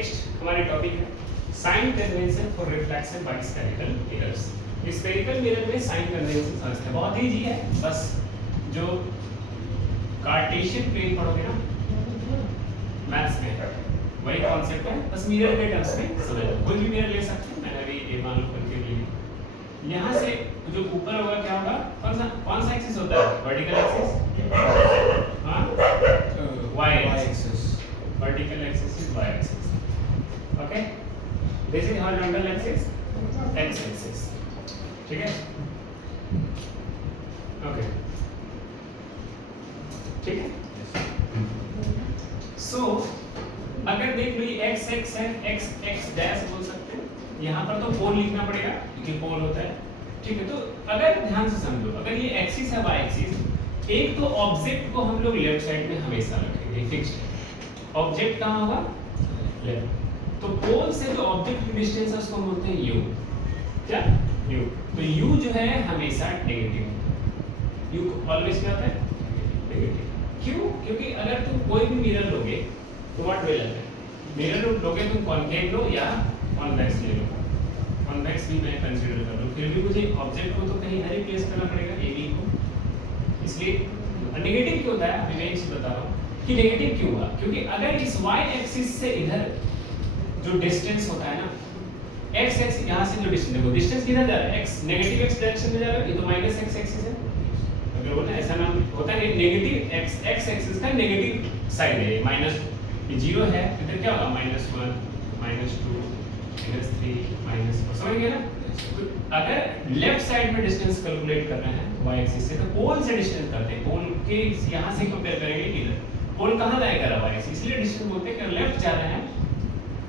Next हमारे topic है sign convention for reflection by spherical mirrors. Spherical mirror में sign convention समझते हैं, बहुत इजी है। बस जो कार्टेशियन प्लेन पढ़ोगे ना मैथ्स में वही कॉन्सेप्ट है, बस मिरर के टर्म्स में समझ लो। कोई भी मिरर ले सकते हैं, मैंने अभी ये मान लो करके लिए। यहाँ से जो ऊपर होगा क्या होगा, कौन सा एक्सिस होता है? वर्टिकल एक्सिस, हाँ y axis, vertical axis is y axis, okay. This is horizontal axis, x axis, ठीक है, ओके, ठीक है। सो अगर देख लो ये x x है, x x डैश बोल सकते हैं, यहाँ पर तो पोल लिखना पड़ेगा क्योंकि पोल होता है, ठीक है। तो अगर ध्यान से समझो, अगर ये एक्सिस है y एक्सिस, एक तो ऑब्जेक्ट को हम लोग लेफ्ट साइड में हमेशा रखेंगे, फिक्स्ड। ऑब्जेक्ट कहाँ होगा? लेफ्ट। तो पोल से जो ऑब्जेक्ट की डिस्टेंस है उसको हम बोलते हैं u, क्या? u। तो u जो है हमेशा नेगेटिव, u ऑलवेज क्या होता है? नेगेटिव। क्यों? क्योंकि अगर तुम कोई भी मिरर लोगे तो व्हाट विल हैपन, मिरर लोगे तुम कॉन्केव लो या कॉन्वेक्स ले लो, कॉन्वेक्स भी मैं कंसीडर कर लूं, फिर भी मुझे ऑब्जेक्ट को तो कहीं इधर ही प्लेस करना पड़ेगा, ए बी को। इसलिए नेगेटिव क्यों होता है, अभी मैं इसे बता रहा हूं कि नेगेटिव क्यों हुआ। क्योंकि अगर इस y एक्सिस से इधर जो डिस्टेंस होता है ना, x एक्सिस यहां से जो डिस्टेंस, देखो डिस्टेंस किधर जा रहा है, x नेगेटिव x डायरेक्शन में जा रहा है, ये तो माइनस x एक्सिस है। अगर बोलना ऐसा नाम होता है नेगेटिव x एक्सिस का नेगेटिव साइड है, माइनस ये 0 है, इधर क्या होगा? -1 -2 -3 -4, समझ गए ना। तो अगर लेफ्ट साइड में डिस्टेंस कैलकुलेट कर रहे हैं y एक्सिस से, तो पोल से डिस्टेंस करते हैं, पोल के यहां से कंपेयर करेंगे इधर, पोल कहां जाएगा? y एक्सिस, इसलिए डिस्टेंस बोलते हैं कि लेफ्ट जा रहे हैं,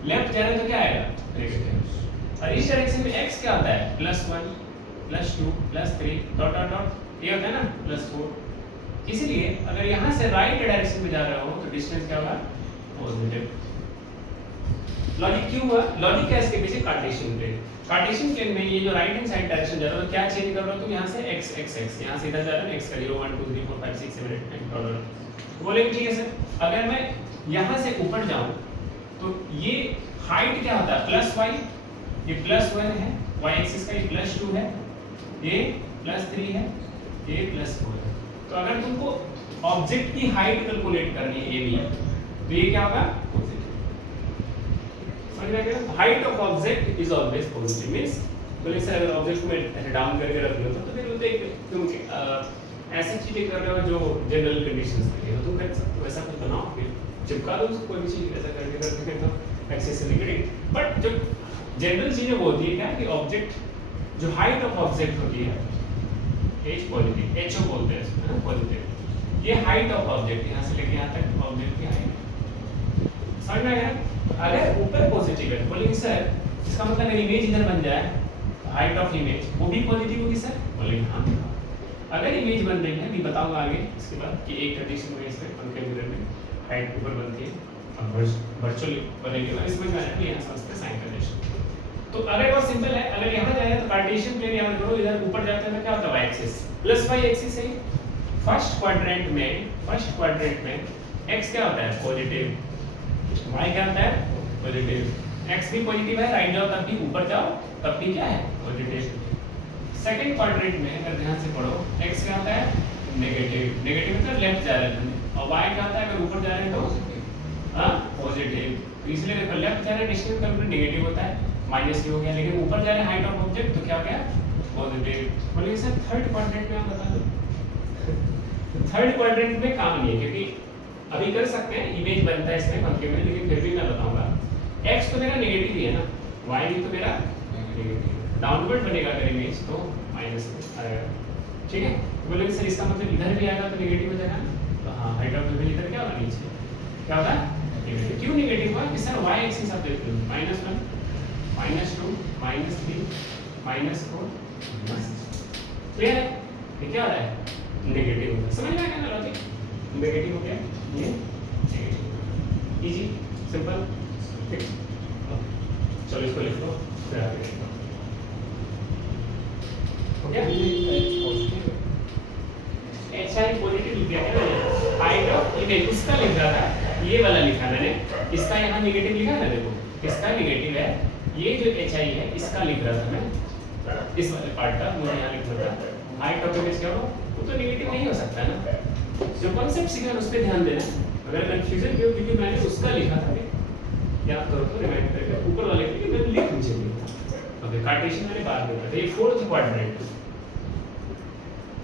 लेफ्ट जा रहे हैं तो क्या आएगा? नेगेटिव। और इस डायरेक्शन में x क्या होता है? +1 +2 +3 डॉट डॉट डॉट, ये होता है ना +4। इसलिए अगर यहां से राइट डायरेक्शन में जा रहे हो तो डिस्टेंस क्या होगा? पॉजिटिव। लॉजिक क्यों हुआ? लॉजिक क्या है इसके पीछे? Cartesian plane. कार्टेशियन प्लेन में ये जो राइट हैंड साइड डायरेक्शन जा रहा है, क्या चेंज कर रहा हो तुम? यहाँ से x x x, यहाँ से इधर जा रहा है x का 0 1 2 3 4 5 6 7 8 9 डॉलर बोलेंगे, ठीक है सर। अगर मैं यहाँ से ऊपर जाऊँ तो ये हाइट क्या होता है? +y, ये +1 है, y एक्सिस का ये +2 है, ये +3 है, ये +4 है। तो अगर तुमको ऑब्जेक्ट की हाइट कैलकुलेट करनी है ए बी, तो ये क्या होगा? समझ में आ गया? Height of object is always positive. Means बोले सर अगर ऑब्जेक्ट को मैं ऐसे डाउन करके रख लूं तो फिर वो तुम ऐसी चीजें कर रहे हो जो जनरल कंडीशंस के लिए तुम कर सकते हो, ऐसा कुछ बनाओ, फिर चिपका दो उसको, कोई भी चीज ऐसा करके तो एक्सिस से नेगेटिव। बट जो जनरल चीजें वो होती है क्या कि ऑब्जेक्ट जो हाइट ऑफ ऑब्जेक्ट होती है h पॉजिटिव, ho बोलते हैं इसको, है पॉजिटिव। ये हाइट ऑफ ऑब्जेक्ट यहां से लेके यहां तक ऑब्जेक्ट की हाइट, समझ में आ गया? अगर ऊपर पॉजिटिव है, बोलेंगे सर इसका मतलब अगर इमेज इधर बन जाए, हाइट ऑफ इमेज वो भी पॉजिटिव होगी सर, बोलेंगे हाँ। अगर इमेज बन रही है, अभी बताऊंगा आगे इसके बाद कि एक कंडीशन में इसमें कॉन्केव मिरर में हाइट ऊपर बनती है और वर्चुअल बनेगी, और इसमें क्या है यहाँ समझते हैं साइन कन्वेंशन। तो अगर बहुत सिंपल है, अगर यहाँ जाए तो कार्टेशियन प्लेन याद करो, इधर ऊपर जाते हैं तो क्या होता है? y axis plus y axis है। फर्स्ट क्वाड्रेंट में x क्या होता है? पॉजिटिव, y क्या होता है? पॉजिटिव। x भी पॉजिटिव है, राइट जाओ तब भी, ऊपर जाओ तब भी क्या है? पॉजिटिव। सेकंड क्वाड्रेंट में अगर ध्यान से पढ़ो, x क्या होता है? नेगेटिव, नेगेटिव मतलब लेफ्ट जा रहे हैं, और y क्या होता है? अगर ऊपर जा रहे हैं तो हाँ पॉजिटिव। इसलिए देखो लेफ्ट जा रहे हैं डिस्टेंस का नेगेटिव होता है, माइनस हो गया, लेकिन ऊपर जा रहे हैं हाइट ऑफ ऑब्जेक्ट तो क्या हो गया? पॉजिटिव। बोलिए सर थर्ड क्वाड्रेंट में आप बता दो। थर्ड क्वाड्रेंट में काम नहीं है, क्योंकि अभी कर सकते हैं, इमेज बनता है इसमें कॉन्केव में, लेकिन फिर भी मैं बताऊंगा x तो मेरा नेगेटिव ही है ना, y भी तो मेरा नेगेटिव, डाउनवर्ड बनेगा अगर इमेज तो माइनस में आएगा, ठीक है। बोलेंगे सर इसका मतलब इधर भी आएगा तो नेगेटिव हो जाएगा, तो हाँ हाइट ऑफ इमेज इधर क्या होगा? नीचे क्या होगा? नेगेटिव। क्यों नेगेटिव हुआ? कि सर y एक्सिस आप देख लो, -1 -2 -3 -4 क्लियर है? ये क्या हो रहा है? नेगेटिव हो गया, समझ में आ गया ना लॉजिक? नेगेटिव हो गया, ये नेगेटिव, इजी सिंपल, ठीक। चलो इसको लिख लो, फिर आगे लिखो, हो गया? अच्छा ये पॉजिटिव लिख दिया है ना, हाइट ऑफ इमेज उसका लिख रहा था, ये वाला लिखा मैंने, इसका यहाँ नेगेटिव लिखा है ना, देखो इसका नेगेटिव है, ये जो एच आई है इसका लिख रहा था मैं, इस वाले पार्ट का मुझे यहाँ लिखना था, हाइट ऑफ इमेज क्या हो, वो तो नेगेटिव नहीं हो सकता ना। जो कॉन्सेप्ट सीखा उस पर ध्यान देना, अगर कंफ्यूजन क्यों, क्योंकि मैंने उसका लिखा था, याद करो तो रिमाइंड करके ऊपर वाले के मैंने लिख नीचे लिखा। ओके, कार्टेशियन मैंने बाद में लिखा, ये फोर्थ क्वाड्रेंट,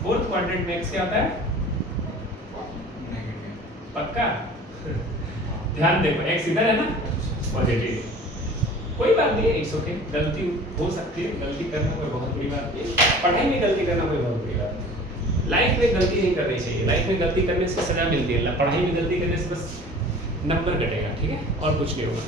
फोर्थ क्वाड्रेंट में एक्स क्या होता है, पक्का ध्यान देखो, एक्स इधर है ना, पॉजिटिव, कोई बात नहीं है, इट्स ओके, गलती हो सकती है, गलती करना कोई बहुत बड़ी बात नहीं है, पढ़ाई में गलती करना कोई बहुत बड़ी बात नहीं, लाइफ में गलती नहीं करनी चाहिए, लाइफ में गलती करने से सजा मिलती है, पढ़ाई में गलती करने से बस नंबर कटेगा, ठीक है, और कुछ नहीं होगा।